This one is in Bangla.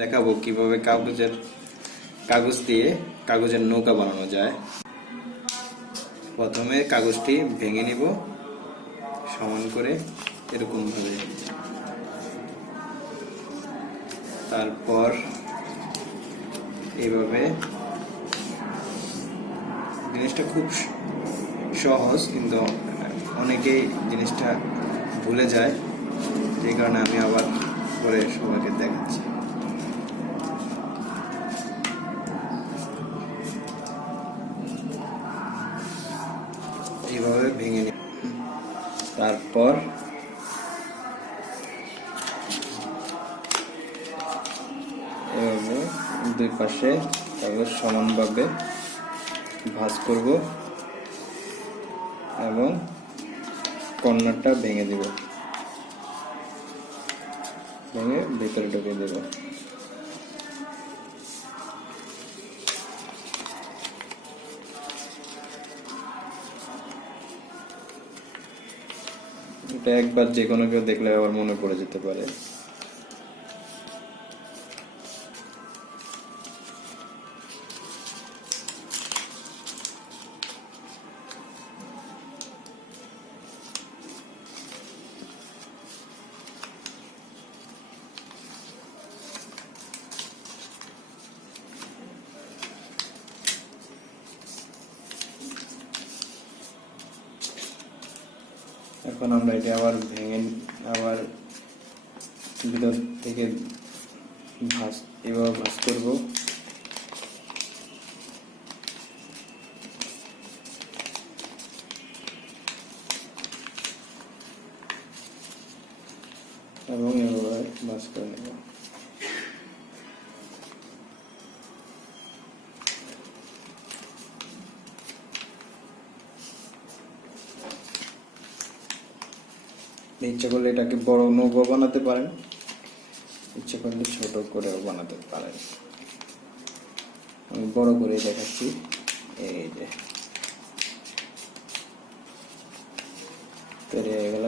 দেখাবো কিভাবে কাগজ দিয়ে কাগজের নৌকা বানানো যায়। প্রথমে কাগজটি ভেঙে নিব সমান করে এরকম ভাবে। তারপর এইভাবে, জিনিসটা খুব সহজ কিন্তু অনেকেই জিনিসটা ভুলে যায়, যে কারণে আমি আবার করে সবাইকে দেখাচ্ছি। এইভাবে ভেঙে নিই। তারপর এভাবে দুই পাশে কাগজ সমানভাবে ভাঁজ করব এবং কর্নারটা ভেঙে দেব, ভেঙে ভিতরে ঢুকিয়ে দেব। এটা একবার যে কোনো কেউ দেখলে আবার মনে পড়ে যেতে পারে। এখন আমরা এটা আবার ভেঙে আবার ভিতর থেকে এভাবে ভাঁজ করব। এবং এভাবে ভাঁজ করে নেব। ইচ্ছা করলে এটাকে বড় নৌকা বানাতে পারেন, ইচ্ছা করলে ছোট করেও বানাতে পারেন। আমি বড় করে দেখাচ্ছি। এই যে তৈরি হয়ে গেল।